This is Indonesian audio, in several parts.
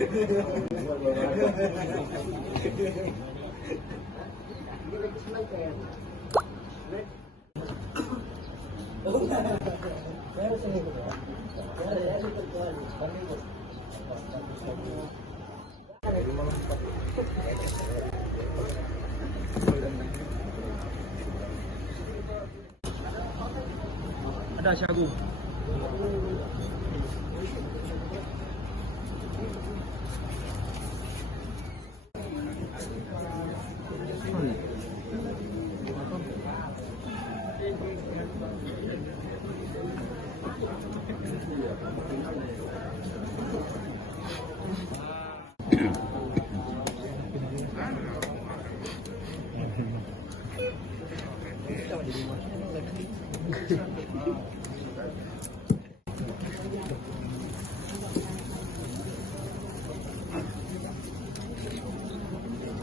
Ada Syagu.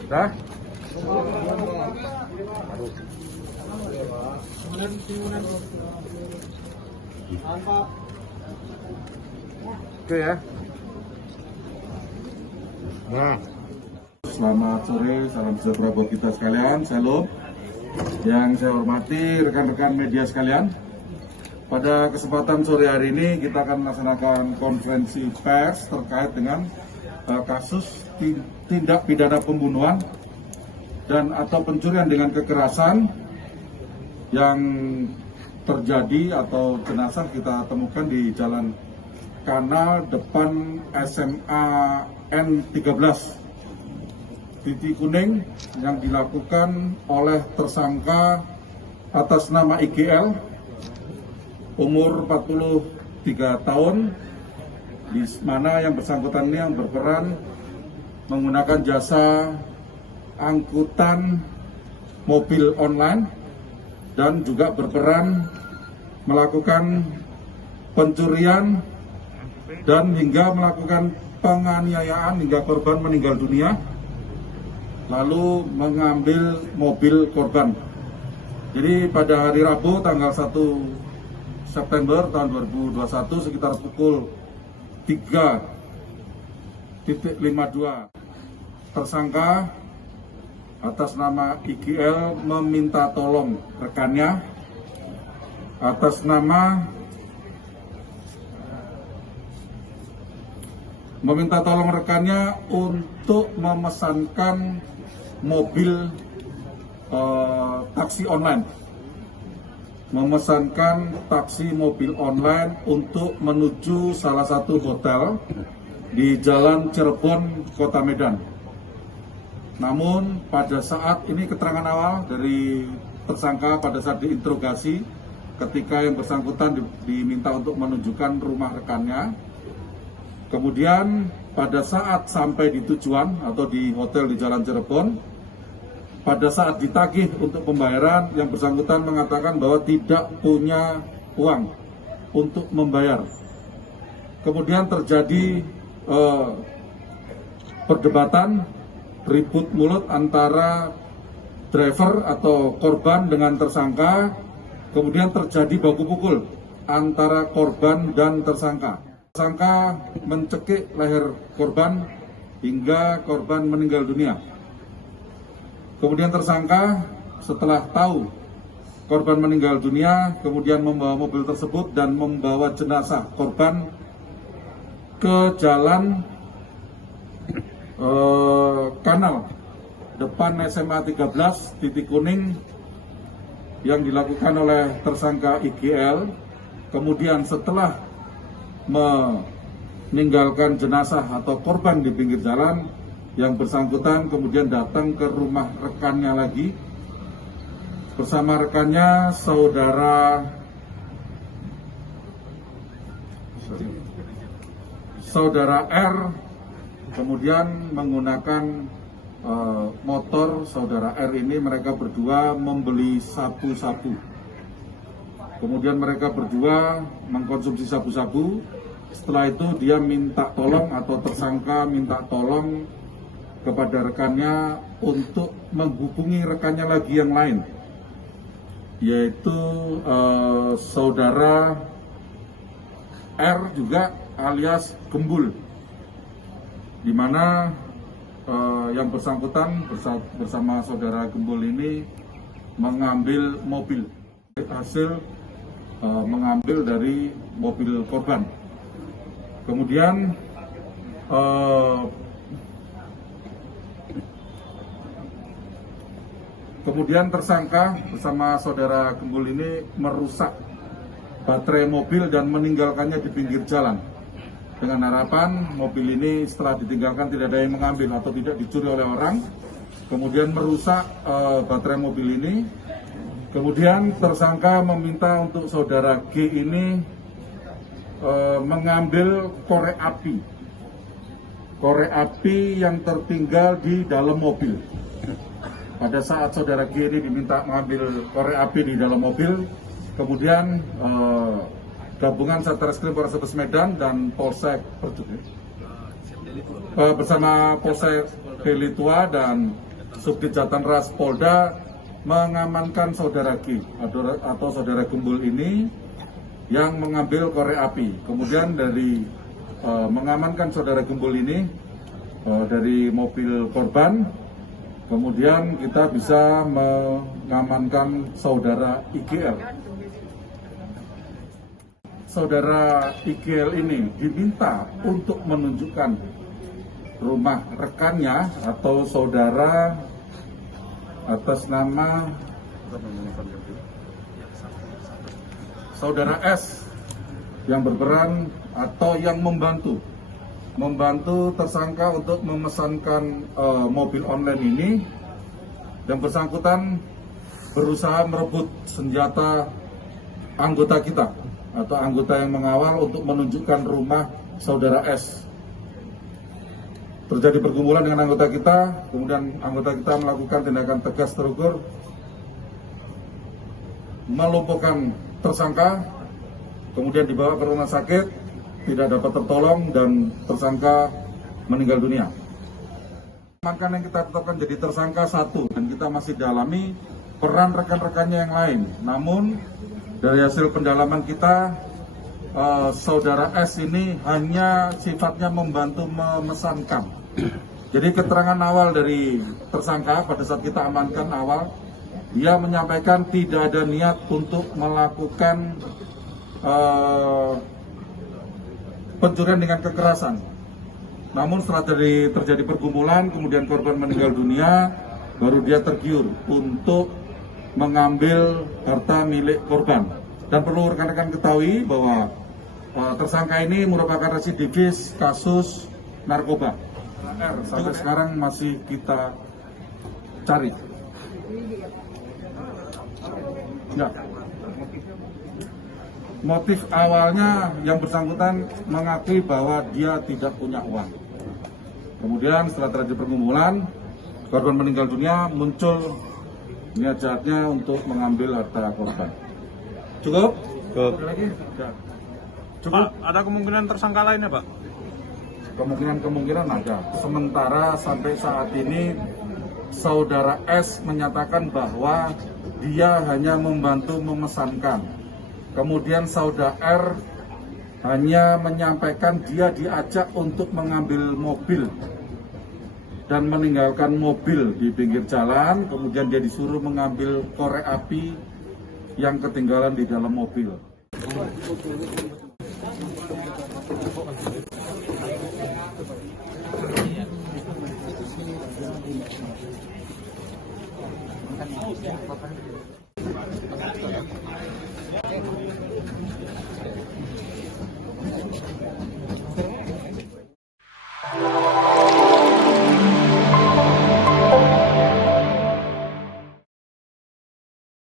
Dah? Oke ya. Nah, selamat sore, salam sejahtera buat kita sekalian, salam. Yang saya hormati rekan-rekan media sekalian, pada kesempatan sore hari ini kita akan melaksanakan konferensi pers terkait dengan kasus tindak pidana pembunuhan dan atau pencurian dengan kekerasan yang terjadi atau jenazah kita temukan di Jalan Kanal depan SMA N13 Titik Kuning yang dilakukan oleh tersangka atas nama IGL umur 43 tahun, di mana yang bersangkutan ini yang berperan menggunakan jasa angkutan mobil online dan juga berperan melakukan pencurian dan hingga melakukan penganiayaan hingga korban meninggal dunia, lalu mengambil mobil korban. Jadi pada hari Rabu tanggal 1 September tahun 2021 sekitar pukul 3.52 tersangka atas nama IGL meminta tolong rekannya atas nama untuk memesankan mobil taksi online. Untuk menuju salah satu hotel di Jalan Cirebon, Kota Medan. Namun pada saat ini keterangan awal dari tersangka pada saat diinterogasi ketika yang bersangkutan diminta untuk menunjukkan rumah rekannya. Kemudian pada saat sampai di tujuan atau di hotel di Jalan Cirebon, pada saat ditagih untuk pembayaran, yang bersangkutan mengatakan bahwa tidak punya uang untuk membayar. Kemudian terjadi perdebatan, ribut mulut antara driver atau korban dengan tersangka. Kemudian terjadi baku pukul antara korban dan tersangka. Tersangka mencekik leher korban hingga korban meninggal dunia. Kemudian tersangka setelah tahu korban meninggal dunia, kemudian membawa mobil tersebut dan membawa jenazah korban ke jalan kanal depan SMA 13 Titik Kuning yang dilakukan oleh tersangka IGL. Kemudian setelah meninggalkan jenazah atau korban di pinggir jalan, yang bersangkutan kemudian datang ke rumah rekannya lagi bersama rekannya saudara R, kemudian menggunakan motor saudara R ini. Mereka berdua membeli sabu-sabu. Kemudian mereka berdua mengkonsumsi sabu-sabu. Setelah itu dia minta tolong atau tersangka minta tolong kepada rekannya untuk menghubungi rekannya lagi yang lain, yaitu saudara R juga alias Gembul. di mana yang bersangkutan bersama saudara Gembul ini mengambil mobil, hasil mengambil dari mobil korban. Kemudian tersangka bersama saudara Gembul ini merusak baterai mobil dan meninggalkannya di pinggir jalan. Dengan harapan mobil ini setelah ditinggalkan tidak ada yang mengambil atau tidak dicuri oleh orang. Kemudian merusak baterai mobil ini. Kemudian tersangka meminta untuk saudara G ini mengambil korek api yang tertinggal di dalam mobil. Pada saat saudara G ini diminta mengambil korek api di dalam mobil, kemudian gabungan Satreskrim Polrestabes Medan dan Polsek bersama Polsek Delitua dan Subdit Jatanras Polda mengamankan saudara G atau saudara Gembul ini yang mengambil korek api. Kemudian dari mengamankan saudara Gembul ini dari mobil korban, kemudian kita bisa mengamankan saudara IGL. Saudara IGL ini diminta untuk menunjukkan rumah rekannya atau saudara atas nama saudara S yang berperan atau yang membantu tersangka untuk memesankan mobil online ini. Yang bersangkutan berusaha merebut senjata anggota kita atau anggota yang mengawal untuk menunjukkan rumah saudara S. Terjadi pergumulan dengan anggota kita, kemudian anggota kita melakukan tindakan tegas terukur, melumpuhkan tersangka, kemudian dibawa ke rumah sakit, tidak dapat tertolong dan tersangka meninggal dunia. Amankan yang kita tetapkan jadi tersangka 1 dan kita masih dalami peran rekan-rekannya yang lain. Namun dari hasil pendalaman kita, saudara S ini hanya sifatnya membantu memesankan. Jadi keterangan awal dari tersangka pada saat kita amankan awal, dia menyampaikan tidak ada niat untuk melakukan pencurian dengan kekerasan. Namun setelah terjadi pergumulan, kemudian korban meninggal dunia, baru dia tergiur untuk mengambil harta milik korban. Dan perlu rekan-rekan ketahui bahwa tersangka ini merupakan residivis kasus narkoba. R sampai sekarang masih kita cari. Ya. Motif awalnya yang bersangkutan mengakui bahwa dia tidak punya uang. Kemudian setelah terjadi pergumulan, korban meninggal dunia, muncul niat jahatnya untuk mengambil harta korban. Cukup? Cukup. Ya. Cukup. Pak, ada kemungkinan tersangka lainnya, Pak? Kemungkinan ada. Sementara sampai saat ini saudara S menyatakan bahwa dia hanya membantu memesankan. Kemudian saudara R hanya menyampaikan dia diajak untuk mengambil mobil dan meninggalkan mobil di pinggir jalan. Kemudian dia disuruh mengambil korek api yang ketinggalan di dalam mobil.